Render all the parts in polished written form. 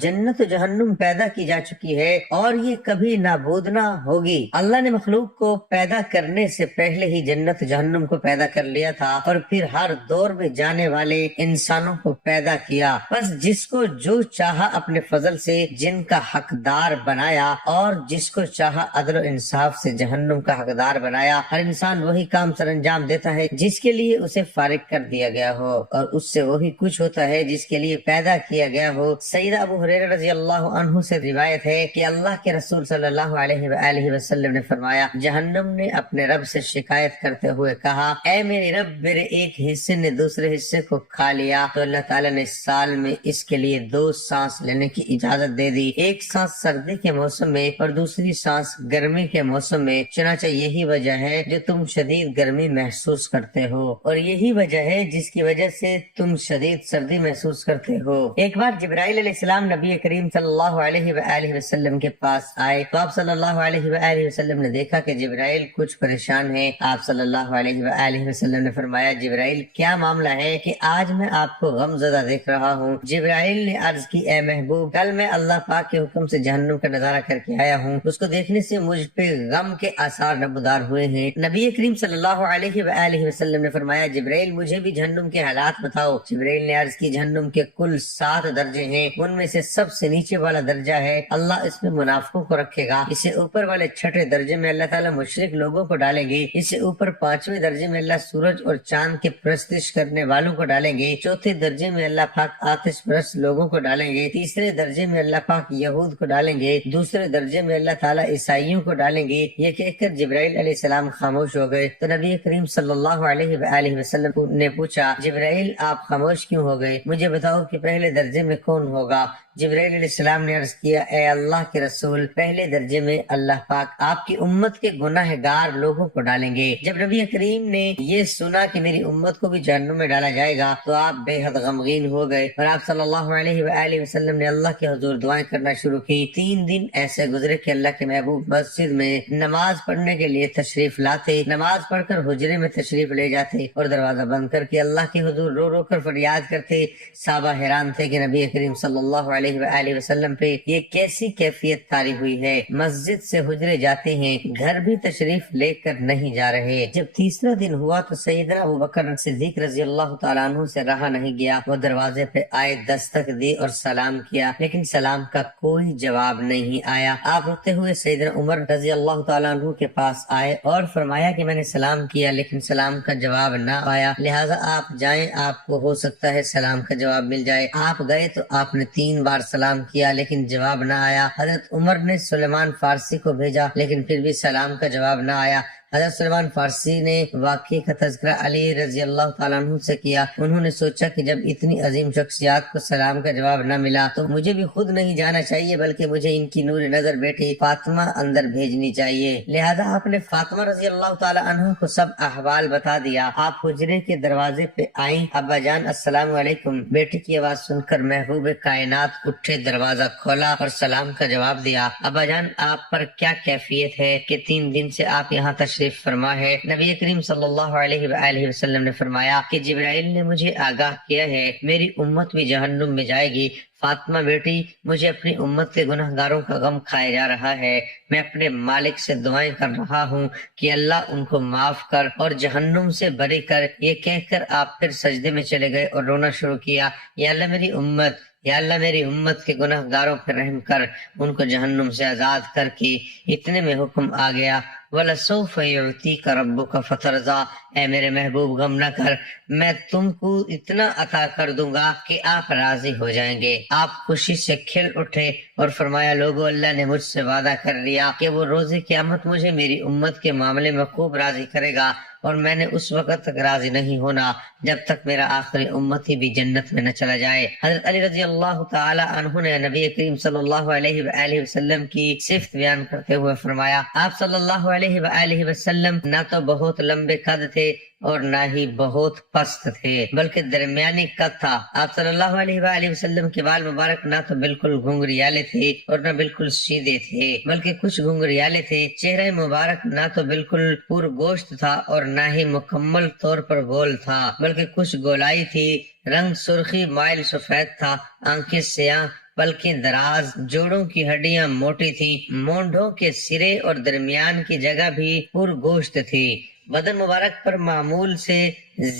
جنت و جہنم پیدا کی جا چکی ہے اور یہ کبھی نابود نہ ہوگی۔ اللہ نے مخلوق کو پیدا کرنے سے پہلے ہی جنت و جہنم کو پیدا کر لیا تھا اور پھر ہر دور میں جانے والے انسانوں کو پیدا کیا۔ بس جس کو جو چاہا اپنے فضل سے جن کا حقدار بنایا اور جس کو چاہا عدل و انصاف سے جہنم کا حقدار بنایا۔ ہر انسان وہی کام سر انجام دیتا ہے جس کے لیے اسے فارغ کر دیا گیا ہو اور اس سے وہی کچھ ہوتا ہے جس کے لیے پیدا کیا گیا ہو۔ سیدہ ابو ہریرہ رضی اللہ عنہ سے روایت ہے کہ اللہ کے رسول صلی اللہ علیہ وآلہ وسلم نے فرمایا، جہنم نے اپنے رب سے شکایت کرتے ہوئے کہا، اے میرے رب، میرے ایک حصے نے دوسرے حصے کو کھا لیا۔ تو اللہ تعالیٰ نے سال میں اس کے لیے 2 سانس لینے کی اجازت دے دی، ایک سانس سردی کے موسم میں اور دوسری سانس گرمی کے موسم میں۔ چنانچہ یہی وجہ ہے جو تم شدید گرمی محسوس کرتے ہو اور یہی وجہ ہے جس کی وجہ سے تم شدید سردی محسوس کرتے ہو۔ ایک بار جبرائیل علیہ السلام نبی کریم صلی اللہ علیہ وآلہ وسلم کے پاس آئے تو آپ صلی اللہ علیہ وآلہ وسلم نے دیکھا کہ جبرائیل کچھ پریشان ہے۔ آپ صلی اللہ علیہ وآلہ وسلم نے فرمایا، جبرائیل کیا معاملہ ہے کہ آج میں آپ کو غم زدہ دیکھ رہا ہوں؟ جبرائیل نے عرض کی، اے محبوب، کل میں اللہ پاک کے حکم سے جہنم کا نظارہ کر کے آیا ہوں، اس کو دیکھنے سے مجھ پہ غم کے آثار نمودار ہوئے ہیں۔ نبی کریم صلی اللہ علیہ وآلہ وسلم نے فرمایا، جبرائیل مجھے بھی جہنم کے حالات بتاؤ۔ جبرائیل نے عرض کی، جہنم کے کل 7 درجے ہیں، ان میں سے سب سے نیچے والا درجہ ہے اللہ اس میں منافقوں کو رکھے گا، اسے اوپر والے 6 درجے میں اللہ تعالیٰ مشرک لوگوں کو ڈالیں گے، اسے اوپر 5ویں درجے میں اللہ سورج اور چاند کے پرستش کرنے والوں کو ڈالیں گے، 4تھے درجے میں اللہ پاک آتش پرست لوگوں کو ڈالیں گے، 3رے درجے میں اللہ پاک یہود کو ڈالیں گے، 2 درجے میں اللہ تعالیٰ عیسائیوں کو ڈالیں گے۔ یہ کہہ کر جبرائیل علیہ السلام خاموش ہو گئے تو نبی کریم صلی اللہ علیہ وآلہ وسلم نے پوچھا، جبرائیل آپ خاموش کیوں ہو گئے؟ مجھے بتاؤ کہ پہلے درجے میں کون ہوگا؟ جبرائیل علیہ السلام نے عرض کیا، اے اللہ کے رسول، پہلے درجے میں اللہ پاک آپ کی امت کے گناہ گار لوگوں کو ڈالیں گے۔ جب نبی کریم نے یہ سنا کہ میری امت کو بھی جہنم میں ڈالا جائے گا تو آپ بے حد غمگین ہو گئے اور آپ صلی اللہ علیہ وآلہ وسلم نے اللہ کے حضور دعائیں کرنا شروع کی۔ 3 دن ایسے گزرے کہ اللہ کے محبوب مسجد میں نماز پڑھنے کے لیے تشریف لاتے، نماز پڑھ کر حجرے میں تشریف لے جاتے اور دروازہ بند کر کے اللہ کے حضور رو رو کر فریاد کرتے۔ صحابہ حیران تھے کہ نبی کریم صلی اللہ علیہ وآلہ وسلم پہ یہ کیسی کیفیت طاری ہوئی ہے، مسجد سے حجرے جاتے ہیں، گھر بھی تشریف لے کر نہیں جا رہے۔ جب 3را دن ہوا تو سیدنا ابوبکر صدیق رضی اللہ تعالیٰ عنہ سے رہا نہیں گیا، وہ دروازے پہ آئے، دستک دی اور سلام کیا، لیکن سلام کا کوئی جواب نہیں آیا۔ آپ روتے ہوئے سیدنا عمر رضی اللہ تعالیٰ عنہ کے پاس آئے اور فرمایا کہ میں نے سلام کیا لیکن سلام کا جواب نہ آیا، لہٰذا آپ جائیں، آپ کو ہو سکتا ہے سلام کا جواب مل جائے۔ آپ گئے تو آپ نے 3 بار سلام کیا لیکن جواب نہ آیا۔ حضرت عمر نے سلیمان فارسی کو بھیجا لیکن پھر بھی سلام کا جواب نہ آیا۔ حضرت سلیمان فارسی نے واقعے کا تذکرہ علی رضی اللہ تعالیٰ عنہ سے کیا۔ انہوں نے سوچا کہ جب اتنی عظیم شخصیات کو سلام کا جواب نہ ملا تو مجھے بھی خود نہیں جانا چاہیے بلکہ مجھے ان کی نور نظر بیٹی فاطمہ اندر بھیجنی چاہیے۔ لہذا آپ نے فاطمہ رضی اللہ تعالیٰ عنہ کو سب احوال بتا دیا۔ آپ حجرے کے دروازے پہ آئیں، ابا جان السلام علیکم۔ بیٹی کی آواز سن کر محبوب کائنات اٹھے، دروازہ کھولا اور سلام کا جواب دیا۔ ابا جان آپ پر کیا کیفیت ہے کہ 3 دن سے آپ یہاں تشریف فرما ہے؟ نبی کریم صلی اللہ علیہ وآلہ وسلم نے فرمایا کہ جبرائیل نے مجھے آگاہ کیا ہے میری امت بھی جہنم میں جائے گی۔ فاطمہ بیٹی، مجھے اپنی امت کے گناہ گاروں کا غم کھایا جا رہا ہے، میں اپنے مالک سے دعائیں کر رہا ہوں کہ اللہ ان کو معاف کر اور جہنم سے بری کر۔ یہ کہہ کر آپ پھر سجدے میں چلے گئے اور رونا شروع کیا، یا اللہ میری امت، یا اللہ میری امت کے گناہ گاروں پر رحم کر، ان کو جہنم سے آزاد کر کے۔ اتنے میں حکم آ گیا، وَلَسَوْفَ يُعْتِيكَ رَبُّكَ فَتَرْضَىٰ، اے میرے محبوب غم نہ کر، میں تم کو اتنا عطا کر دوں گا کہ آپ راضی ہو جائیں گے۔ آپ خوشی سے کھل اٹھے اور فرمایا، لوگو اللہ نے مجھ سے وعدہ کر لیا کہ وہ روز قیامت مجھے میری امت کے معاملے میں خوب راضی کرے گا، اور میں نے اس وقت تک راضی نہیں ہونا جب تک میرا آخری امتی بھی جنت میں نہ چلا جائے۔ حضرت علی رضی اللہ تعالی عنہ نے نبی کریم صلی اللہ علیہ وآلہ وسلم کی صفت بیان کرتے ہوئے فرمایا، آپ صلی اللہ علیہ وآلہ وسلم نہ تو بہت لمبے قد تھے اور نہ ہی بہت پست تھے بلکہ درمیانی قد تھا۔ آپ صلی اللہ علیہ وآلہ وسلم کے بال مبارک نہ تو بالکل گھنگریالے تھے اور نہ بالکل سیدھے تھے بلکہ کچھ گھنگریالے تھے۔ چہرہ مبارک نہ تو بالکل پور گوشت تھا اور نہ ہی مکمل طور پر گول تھا بلکہ کچھ گولائی تھی۔ رنگ سرخی مائل سفید تھا، آنکھیں سیاہ پلکیں دراز، جوڑوں کی ہڈیاں موٹی تھی، مونڈھوں کے سرے اور درمیان کی جگہ بھی پر گوشت تھی، بدن مبارک پر معمول سے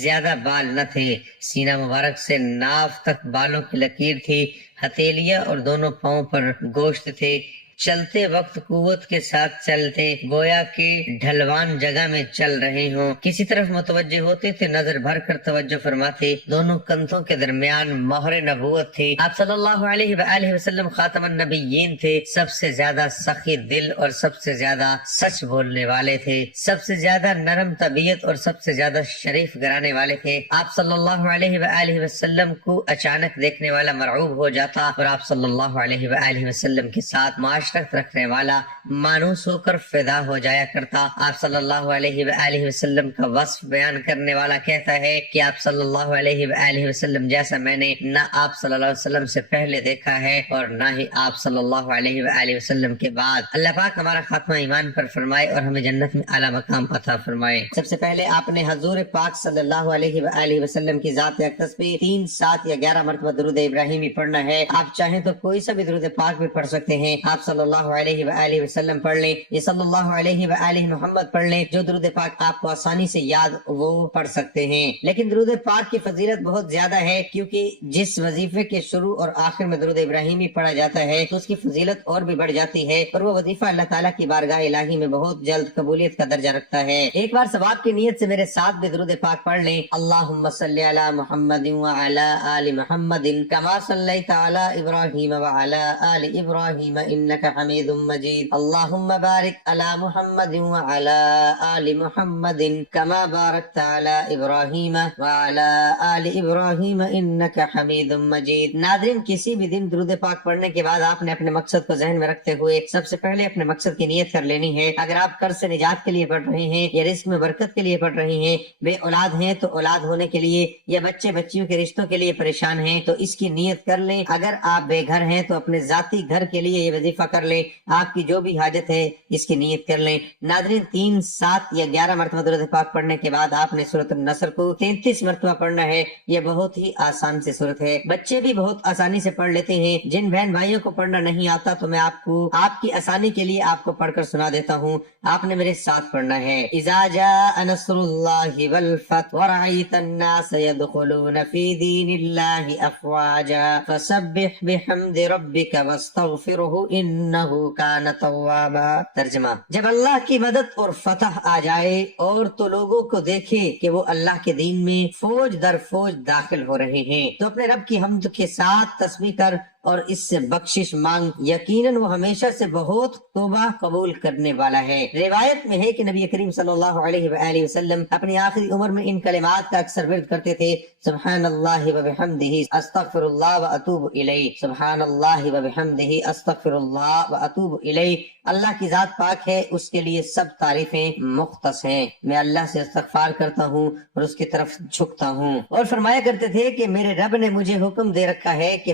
زیادہ بال نہ تھے، سینہ مبارک سے ناف تک بالوں کی لکیر تھی، ہتھیلیاں اور دونوں پاؤں پر گوشت تھے، چلتے وقت قوت کے ساتھ چلتے، گویا کہ ڈھلوان جگہ میں چل رہے ہوں، کسی طرف متوجہ ہوتے تھے نظر بھر کر توجہ فرماتے، دونوں کندھوں کے درمیان مہر نبوت تھی۔ آپ صلی اللہ علیہ وآلہ وسلم خاتم النبیین تھے، سب سے زیادہ سخی دل اور سب سے زیادہ سچ بولنے والے تھے، سب سے زیادہ نرم طبیعت اور سب سے زیادہ شریف گرانے والے تھے۔ آپ صلی اللہ علیہ وآلہ وسلم کو اچانک دیکھنے والا مرعوب ہو جاتا اور آپ صلی اللہ علیہ وآلہ وسلم کے ساتھ معاشرت رکھنے والا مانوس ہو کر فدا ہو جایا کرتا۔ آپ صلی اللہ علیہ وآلہ وسلم کا وصف بیان کرنے والا کہتا ہے کہ آپ صلی اللہ علیہ وآلہ وسلم جیسا میں نے نہ آپ صلی اللہ علیہ وسلم سے پہلے دیکھا ہے اور نہ ہی آپ صلی اللہ علیہ وآلہ وسلم کے بعد۔ اللہ پاک ہمارا خاتمہ ایمان پر فرمائے اور ہمیں جنت میں اعلیٰ مقام عطا فرمائے۔ سب سے پہلے آپ نے حضور پاک صلی اللہ علیہ وآلہ وسلم کی ذات اقدس پہ 3، 7 یا 11 مرتبہ درود ابراہیمی پڑھنا ہے۔ آپ چاہیں تو کوئی سا بھی درود پاک بھی پڑھ سکتے ہیں۔ آپ صلی اللہ علیہ وآلہ وسلم پڑھ لیں یا صلی اللہ علیہ وآلہ محمد پڑھ لیں، جو درود پاک آپ کو آسانی سے یاد وہ پڑھ سکتے ہیں۔ لیکن درود پاک کی فضیلت بہت زیادہ ہے، کیونکہ جس وظیفے کے شروع اور آخر میں درود ابراہیمی پڑھا جاتا ہے تو اس کی فضیلت اور بھی بڑھ جاتی ہے، اور وہ وظیفہ اللہ تعالیٰ کی بارگاہ الہی میں بہت جلد قبولیت کا درجہ رکھتا ہے۔ ایک بار ثواب کی نیت سے میرے ساتھ بھی درود پاک پڑھ لیں۔ اللہم صلی علی محمد وعلی آل محمد کما صلیت علی ابراہیم وعلی آل ابراہیم انک حمید مجید۔ اللہم بارک علی محمد وعلی آل محمد کما بارکت علی ابراہیم وعلی آل ابراہیم انک حمید مجید۔ ناظرین، کسی بھی دن درود پاک پڑھنے کے بعد آپ نے اپنے مقصد کو ذہن میں رکھتے ہوئے سب سے پہلے اپنے مقصد کی نیت کر لینی ہے۔ اگر آپ قرض سے نجات کے لیے پڑھ رہے ہیں یا رزق میں برکت کے لیے پڑھ رہے ہیں، بے اولاد ہیں تو اولاد ہونے کے لیے، یا بچے بچیوں کے رشتوں کے لیے پریشان ہیں تو اس کی نیت کر لیں۔ اگر آپ بے گھر ہیں تو اپنے ذاتی گھر کے لیے یہ وظیفہ کر لیں۔ آپ کی جو بھی حاجت ہے اس کی نیت کر لیں۔ ناظرین، 3، 7 یا 11 مرتبہ درود پاک پڑھنے کے بعد آپ نے سورۃ النصر کو 33 مرتبہ پڑھنا ہے۔ یہ بہت ہی آسان سے سورت ہے، بچے بھی بہت آسانی سے پڑھ لیتے ہیں۔ جن بہن بھائیوں کو پڑھنا نہیں آتا تو میں آپ کی آسانی کے لیے آپ کو پڑھ کر سنا دیتا ہوں۔ آپ نے میرے ساتھ پڑھنا ہے۔ اذا جاء نصر اللہ والفتح ورأیت الناس يدخلون فی دین اللہ افواجا فسبح بحمد ربک واستغفرہ انہ کان توابا۔ ترجمہ: جب اللہ کی مدد اور فتح آ جائے اور تو لوگوں کو دیکھے کہ وہ اللہ کے دین میں فوج در فوج داخل ہو رہے ہیں تو اپنے رب کی حمد کے ساتھ تسبیح کر اور اس سے بخشش مانگ، یقیناً وہ ہمیشہ سے بہت توبہ قبول کرنے والا ہے۔ روایت میں ہے کہ نبی کریم صلی اللہ علیہ وآلہ وسلم اپنی آخری عمر میں ان کلمات کا اکثر ورد کرتے تھے: سبحان اللہ وبحمدہ استغفر اللہ واتوب الیہ، سبحان اللہ وبحمدہ استغفر اللہ واتوب الیہ۔ اللہ کی ذات پاک ہے، اس کے لیے سب تعریفیں مختص ہیں۔ میں اللہ سے استغفار کرتا ہوں اور اس کی طرف جھکتا ہوں۔ اور فرمایا کرتے تھے کہ میرے رب نے مجھے حکم دے رکھا ہے کہ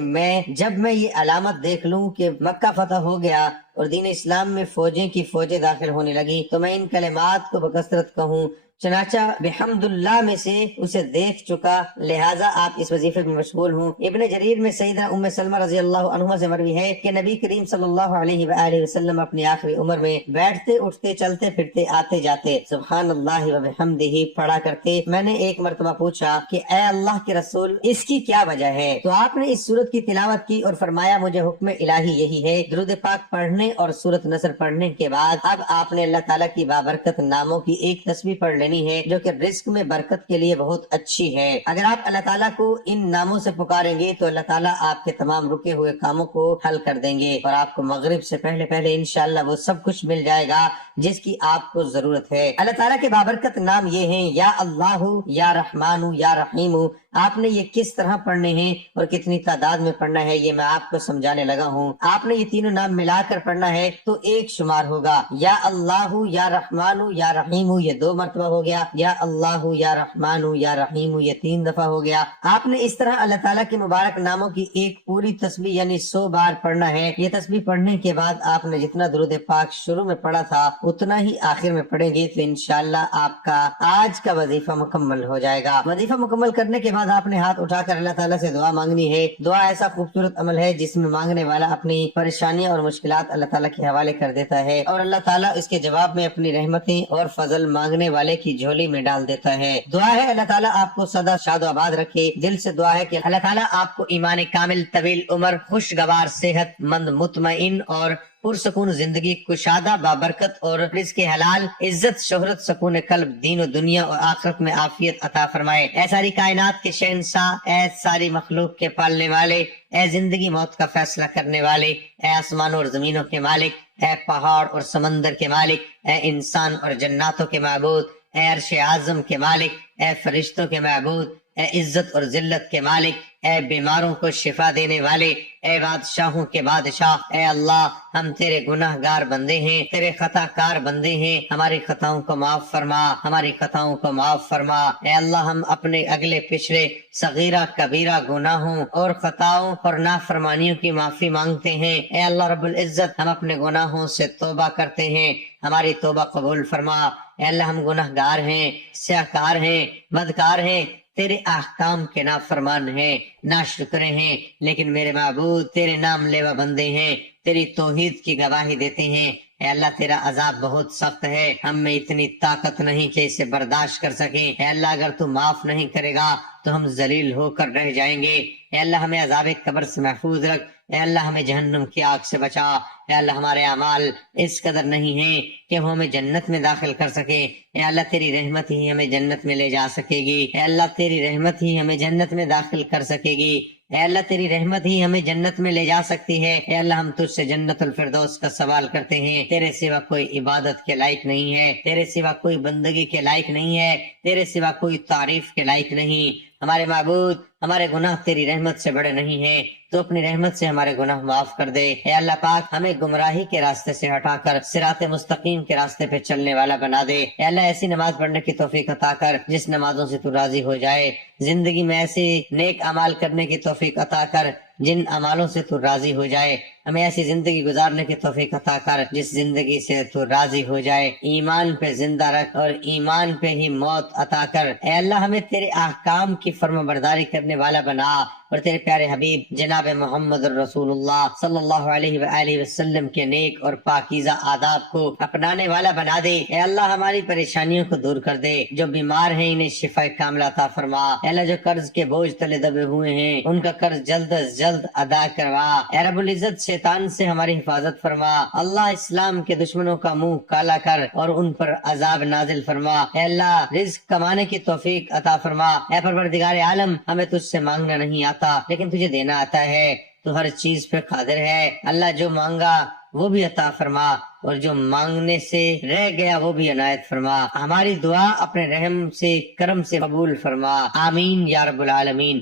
جب میں یہ علامت دیکھ لوں کہ مکہ فتح ہو گیا اور دین اسلام میں فوجیں کی فوجیں داخل ہونے لگی تو میں ان کلمات کو بکثرت کہوں۔ چنانچہ بحمد اللہ میں سے اسے دیکھ چکا، لہٰذا آپ اس وظیفے میں مشغول ہوں۔ ابن جریر میں سیدنا ام سلمہ رضی اللہ عنہا سے مروی ہے کہ نبی کریم صلی اللہ علیہ وآلہ وسلم اپنی آخری عمر میں بیٹھتے اٹھتے چلتے پھرتے آتے جاتے سبحان اللہ وبحمدہ پڑھا کرتے۔ میں نے ایک مرتبہ پوچھا کہ اے اللہ کے رسول، اس کی کیا وجہ ہے؟ تو آپ نے اس سورت کی تلاوت کی اور فرمایا مجھے حکم الہی یہی ہے۔ درود پاک پڑھنے اور سورت نصر پڑھنے کے بعد اب آپ نے اللہ تعالیٰ کی بابرکت ناموں کی ایک تسبیح پڑھ ہے جو کہ رزق میں برکت کے لیے بہت اچھی ہے۔ اگر آپ اللہ تعالیٰ کو ان ناموں سے پکاریں گے تو اللہ تعالیٰ آپ کے تمام رکے ہوئے کاموں کو حل کر دیں گے اور آپ کو مغرب سے پہلے انشاءاللہ وہ سب کچھ مل جائے گا جس کی آپ کو ضرورت ہے۔ اللہ تعالیٰ کے بابرکت نام یہ ہیں: یا اللہ، یا رحمان، یا رحیم۔ آپ نے یہ کس طرح پڑھنے ہیں اور کتنی تعداد میں پڑھنا ہے یہ میں آپ کو سمجھانے لگا ہوں۔ آپ نے یہ تینوں نام ملا کر پڑھنا ہے تو ایک شمار ہوگا۔ یا اللہ، یا رحمان، یا رحیم یہ 2 مرتبہ ہو گیا، یا اللہ، یا رحمان، یا رحیم یہ 3 دفعہ ہو گیا۔ آپ نے اس طرح اللہ تعالیٰ کے مبارک ناموں کی ایک پوری تسبیح یعنی 100 بار پڑھنا ہے۔ یہ تسبیح پڑھنے کے بعد آپ نے جتنا درود پاک شروع میں پڑھا تھا اتنا ہی آخر میں پڑھیں گے تو انشاءاللہ آپ کا آج کا وظیفہ مکمل ہو جائے گا۔ وظیفہ مکمل کرنے کے بعد بعد آپ نے ہاتھ اٹھا کر اللہ تعالیٰ سے دعا مانگنی ہے۔ دعا ایسا خوبصورت عمل ہے جس میں مانگنے والا اپنی پریشانیاں اور مشکلات اللہ تعالیٰ کے حوالے کر دیتا ہے، اور اللہ تعالیٰ اس کے جواب میں اپنی رحمتیں اور فضل مانگنے والے کی جھولی میں ڈال دیتا ہے۔ دعا ہے اللہ تعالیٰ آپ کو سدا شاد و آباد رکھے۔ دل سے دعا ہے کہ اللہ تعالیٰ آپ کو ایمان کامل، طویل عمر، خوشگوار، صحت مند، مطمئن اور پرسکون زندگی، کشادہ بابرکت اور رزق حلال، عزت، شہرت، سکون قلب، دین و دنیا اور آخرت میں عافیت عطا فرمائے۔ اے ساری کائنات کے شہنشاہ، اے ساری مخلوق کے پالنے والے، اے زندگی موت کا فیصلہ کرنے والے، اے آسمانوں اور زمینوں کے مالک، اے پہاڑ اور سمندر کے مالک، اے انسان اور جناتوں کے معبود، اے عرش اعظم کے مالک، اے فرشتوں کے معبود، اے عزت اور ذلت کے مالک، اے بیماروں کو شفا دینے والے، اے بادشاہوں کے بادشاہ، اے اللہ ہم تیرے گناہ گار بندے ہیں، تیرے خطا کار بندے ہیں، ہماری خطاؤں کو معاف فرما، ہماری خطاؤں کو معاف فرما۔ اے اللہ ہم اپنے اگلے پچھلے صغیرہ کبیرہ گناہوں اور خطاؤں اور نافرمانیوں کی معافی مانگتے ہیں۔ اے اللہ رب العزت ہم اپنے گناہوں سے توبہ کرتے ہیں، ہماری توبہ قبول فرما۔ اے اللہ ہم گناہ گار ہیں، سیاہکار ہیں، بدکار ہیں، تیرے احکام کے نافرمان ہیں، ناشکر ہیں، لیکن میرے معبود تیرے نام لیوا بندے ہیں، تیری توحید کی گواہی دیتے ہیں۔ اے اللہ تیرا عذاب بہت سخت ہے، ہم میں اتنی طاقت نہیں کہ اسے برداشت کر سکیں۔ اے اللہ اگر تو معاف نہیں کرے گا تو ہم ذلیل ہو کر رہ جائیں گے۔ اے اللہ ہمیں عذاب قبر سے محفوظ رکھ، اے اللہ ہمیں جہنم کی آگ سے بچا۔ اے اللہ ہمارے اعمال اس قدر نہیں ہیں کہ وہ ہمیں جنت میں داخل کر سکے، اے اللہ تیری رحمت ہی ہمیں جنت میں لے جا سکے گی، اے اللہ تیری رحمت ہی ہمیں جنت میں داخل کر سکے گی، اے اللہ تیری رحمت ہی ہمیں جنت میں لے جا سکتی ہے۔ اے اللہ ہم تجھ سے جنت الفردوس کا سوال کرتے ہیں، تیرے سوا کوئی عبادت کے لائق نہیں ہے، تیرے سوا کوئی بندگی کے لائق نہیں ہے، تیرے سوا کوئی تعریف کے لائق نہیں۔ ہمارے معبود ہمارے گناہ تیری رحمت سے بڑے نہیں ہیں، تو اپنی رحمت سے ہمارے گناہ معاف کر دے۔ اے اللہ پاک ہمیں گمراہی کے راستے سے ہٹا کر صراط مستقیم کے راستے پہ چلنے والا بنا دے۔ اے اللہ ایسی نماز پڑھنے کی توفیق عطا کر جس نمازوں سے تو راضی ہو جائے، زندگی میں ایسے نیک اعمال کرنے کی توفیق عطا کر جن اعمالوں سے تو راضی ہو جائے، ہمیں ایسی زندگی گزارنے کی توفیق عطا کر جس زندگی سے تو راضی ہو جائے، ایمان پہ زندہ رکھ اور ایمان پہ ہی موت عطا کر۔ اے اللہ ہمیں تیرے احکام کی فرما برداری کرنے والا بنا، اور تیرے پیارے حبیب جناب محمد الرسول اللہ صلی اللہ علیہ وآلہ وسلم کے نیک اور پاکیزہ آداب کو اپنانے والا بنا دے۔ اے اللہ ہماری پریشانیوں کو دور کر دے، جو بیمار ہیں انہیں شفا کاملہ عطا فرما۔ اے اللہ جو قرض کے بوجھ تلے دبے ہوئے ہیں ان کا قرض جلد از جلد ادا کروا۔ اے رب العزت شیطان سے ہماری حفاظت فرما، اللہ اسلام کے دشمنوں کا منہ کالا کر اور ان پر عذاب نازل فرما۔ اے اللہ رزق کمانے کی توفیق عطا فرما۔ اے پروردگار عالم ہمیں تجھ سے مانگنا نہیں آتا لیکن تجھے دینا آتا ہے، تو ہر چیز پہ قادر ہے۔ اللہ جو مانگا وہ بھی عطا فرما اور جو مانگنے سے رہ گیا وہ بھی عنایت فرما۔ ہماری دعا اپنے رحم سے کرم سے قبول فرما، آمین یا رب العالمین۔